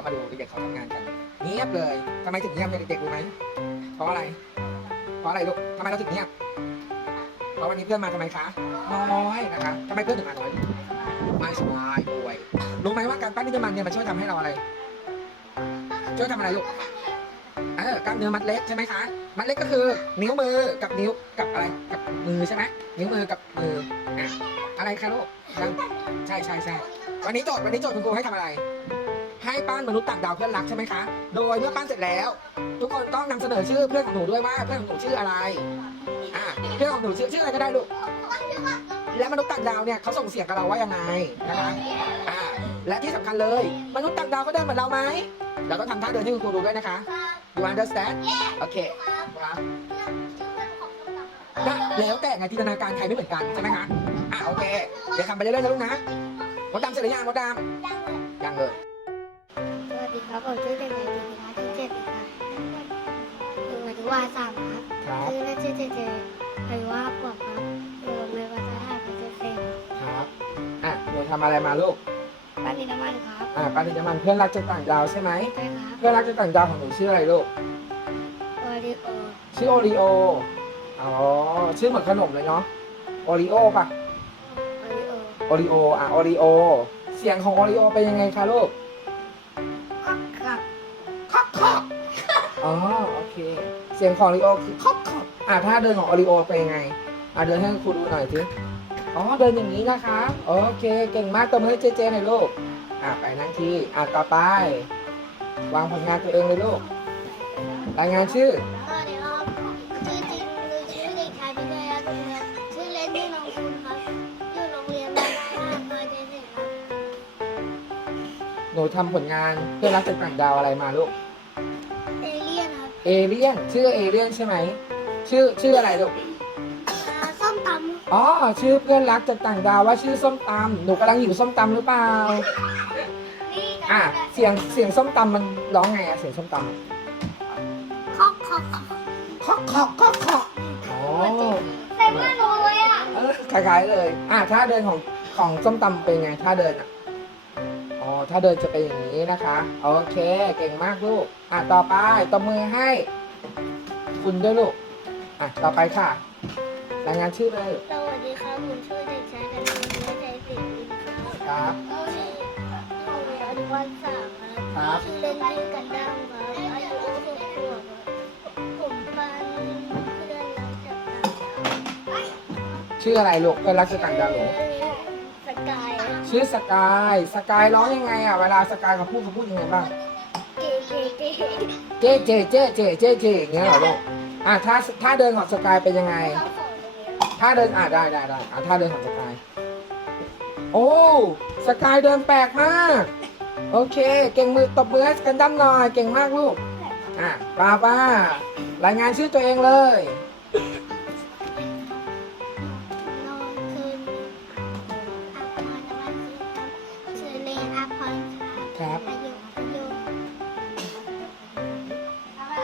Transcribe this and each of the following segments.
ก็มาดูเด็กๆเขาทำงานกันเงียบเลยทำไมถึงเงียบเนี่ยเด็กๆรู้ไหมเพราะอะไร เพราะอะไรลูกทำไมเราถึงเงียบเพราะวันนี้เพื่อนมาทำไมคะน้อยนะคะทำไมเพื่อนถึงมาน้อยไม่สบายป่วยรู้ไหมว่าการปั้นดินน้ำมันเนี่ยมันช่วยทำให้เราอะไร ช่วยทำอะไรลูกเออกล้ามเนื้อมัดเล็กใช่ไหมคะ มัดเล็กก็คือนิ้วมือกับนิ้วกับอะไรกับมือใช่ไหมนิ้วมือกับมืออะไรคะลูกใช่ใช่ใช่วันนี้โจทย์วันนี้โจทย์คุณครูให้ทำอะไร ให้ปั้นมนุษย์ต่างดาวเพื่อนรักใช่ไหมคะ โดยเมื่อปั้นเสร็จแล้ว ทุกคนต้องนำเสนอชื่อเพื่อนของหนูด้วยว่าเพื่อนของหนูชื่ออะไรอ่าเพื่อนของหนูชื่อชื่ออะไรก็ได้ลูกและมนุษย์ต่างดาวเนี่ยเขาส่งเสียงกับเราว่ายังไงนะคะอ่าและที่สำคัญเลย มนุษย์ต่างดาวเขาเดินเหมือนเราไหมเราต้องทำท่าเดินให้คุณครูดูด้วยนะคะ you understand โอเคครับนะแล้วแต่ไงจินตนาการใครไม่เหมือนกันใช่ไหมคะอะโอเค เดี๋ยวทำไปเรื่อยๆนะลูกนะมดดำเสร็จหรือยังมดดำยังเลยสวัสดี ครับผมชื่อเด็กหญิงธีรพัฒน์ที่เจ็ดปีครับอยู่อนุบาลสามครับครับชื่อเล่นชื่อเจเจอายุห้าขวบครับอยู่โรงเรียนวัฒนธรรมพิเศษเซนครับ อะหนูทำอะไรมาลูก บ้านดินน้ำมันครับอ่าปานิจมันเพื่อนรักจากต่างดาวใช่ไหม ใช่ครับเพื่อนรักจากต่างดาวของหนูชื่ออะไรลูก โอริโอชื่อโอริโอ อ๋อ ชื่อเหมือนขนมเลยเนาะ โอริโอป่ะ โอริโอโอริโอ อะ โอริโอ เสียงของโอริโอเป็นยังไงคะลูก อ๋อโอเค เสียงของโอริโอคือคอกคอกอะถ้าเดินของโอริโอเป็นยังไงอะเดินให้ครูดูหน่อยสิอ๋อเดินอย่างนี้นะคะโอเคเก่งมากตบมือเจเจหน่อยลูกอะไปนั่งที่อะต่อไป วางผลงานตัวเองเลยลูกรายงานชื่อสวัสดีครับชื่อจริงคือชื่อเด็กชายพิทยาตุลชื่อเล่นชื่อน้องคุณครับอยู่โรงเรียนวัฒนธรรมพิเศษเซนครับหนูทำผลงานเพื่อรักจากต่างดาวอะไรมาลูก เอเลี่ยนชื่อเอเลี่ยนใช่ไหมชื่อชื่ออะไรลูกอ่าส้มตำอ๋อชื่อเพื่อนรักจากต่างดาวว่าชื่อส้มตำหนูกำลังหิวส้มตำหรือเปล่านี่อะเสียงเสียงส้มตำมันร้องไงอะเสียงส้มตำคอกคอกคอกเคาะเคาะเคาะเคาะอ๋อเต็มมากเลยอะเออคล้ายๆเลย อะท่าเดินของของส้มตำเป็นไงท่าเดินอะ อ๋อท่าเดินจะเป็นอย่างนี้นะคะ โอเค เก่งมากลูก อะ ต่อไปตบมือให้คุณด้วยลูก อะ ต่อไปค่ะ รายงานชื่อเลย สวัสดีครับผมชื่อเด็กชายกันนท์วัชชัยศิริครับครับ ชื่อโรงเรียนอนุบาลสามครัครับบชื่อเล่นชื่อกันดั้งครับอายุหกขวบครับผมเป็นเพื่อนรักจากต่างดาวชื่ออะไรลูกเพื่อนรักจากต่างดาวหนูสกายครับ ชื่อสกาย สกายร้องยังไงอะ เวลาสกายเขาพูดเขาพูดยังไงบ้าง เก๋เก๋เก๋เจ๊เจ๊เจ๊เจ๊เจ๊เจ๊อย่างเงี้ยเหรอลูก อะถ้าถ้าเดินของสกายเป็นยังไง เขาขอตรงนี้ถ้าเดินอะได้ได้ได้อะถ้าเดินของสกาย โอ้ สกายเดินแปลกมาก โอเค เก่งมือตบมือให้กันดั้มหน่อย เก่งมากลูก อะป้าป้ารายงานชื่อตัวเองเลย ครับครับอายุ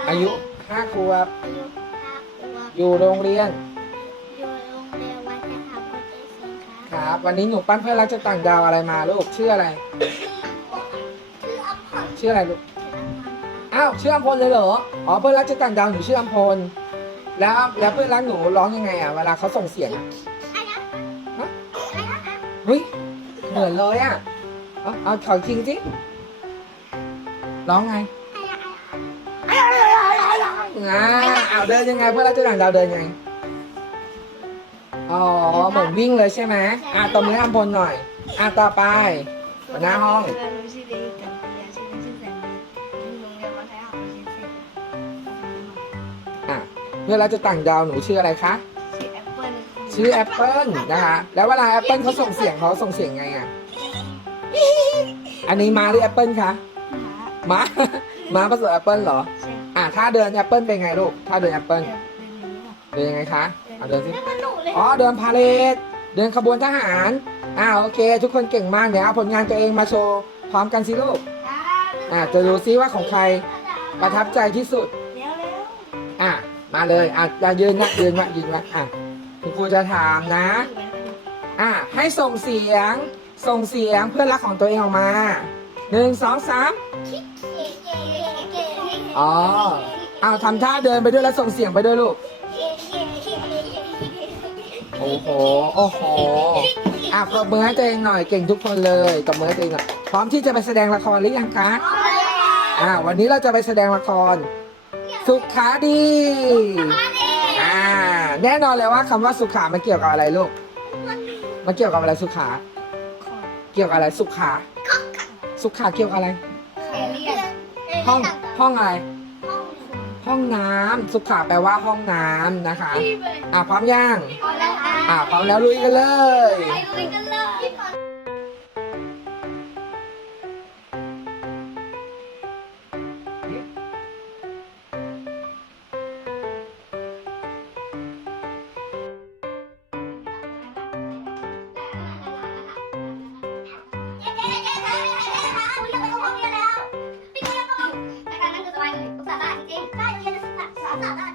อายุอายุห้าขวบ อายุห้าขวบอยู่โรงเรียน อยู่โรงเรียนวัฒนธรรมพุทธศิลป์ครับครับ วันนี้หนูปั้นเพื่อนรักจากต่างดาวอะไรมาลูก ชื่ออะไร ชื่ออัมพรชื่ออะไรลูกชื่ออัมพรอ้าวชื่ออัมพลเลยเหรอ อ๋อเพื่อนรักจากต่างดาวหนูชื่ออัมพล แล้วแล้วเพื่อนรักหนูร้องยังไงอะเวลาเขาส่งเสียงอะอันนั้นอันนั้นอันเฮ้ยเหมือนเลยอะ เอาเอาขอจริงสิ ร้องไงอ่าเอาเดินยังไงเพื่อนรักจากต่างดาวเดินยังไง อ๋อ เหมือนวิ่งเลยใช่ไหมอะตบมือให้อัมพลหน่อย อะต่อไปหัวหน้าห้องชื่อชื่อเด็กกับปียาชื่อเพื่อแสนดีอยู่โรงเรียนวัฒนธรรมพุทธศิลป์ครับอะเพื่อนรักจากต่างดาวหนูชื่ออะไรคะชื่อแอปเปิ้ลชื่อแอปเปิลนะคะ แล้วเวลาแอปเปิลเขาส่งเสียงเขาส่งเสียงไงอะ อันนี้มาหรือแอปเปิลคะ มามามาผสมแอปเปิลเหรอ ใช่อะถ้าเดินแอปเปิลเป็นไงลูก ถ้าเดินแอปเปิลเดินเดินหนีหรอเดินยังไงคะเอาเดินสิเดินมันหนูเลยอ๋อเดินพาเลทเดินขบวนทหารอ่าโอเค ทุกคนเก่งมากเดี๋ยวเอาผลงานตัวเองมาโชว์พร้อมกันสิลูกอ่าจะดูซิว่าของใครประทับใจที่สุดเร็วเร็วอะมาเลยอะจะยืนนะยืนวะยืนวะอะคุณครูจะถามนะ อะให้ส่งเสียงส่งเสียงเพื่อนรักของตัวเองออกมาหนึ่งสองสาม อ๋ออ้าวทำท่าเดินไปด้วยแล้วส่งเสียงไปด้วยลูก โอ้โห โอ้โห อะปรบมือให้ตัวเองหน่อย เก่งทุกคนเลยตบมือให้ตัวเองหน่อย พร้อมที่จะไปแสดงละครหรือยังคะอ่า วันนี้เราจะไปแสดงละคร สุขาดี อ่า แน่นอนเลยว่าคำว่าสุขามันเกี่ยวกับอะไรลูก มันเกี่ยวกับอะไรสุขา เกี่ยวกับอะไรสุขา สุขาเกี่ยวกับอะไร ห้องห้องอะไร ห้องน้ำสุขาแปลว่าห้องน้ำนะคะ อะพร้อมยังอะพร้อมแล้วลุยกันเลยใช่เราจะสะอาดจริงๆเลยใช่เราจะสะอาดจริงๆเย้ อ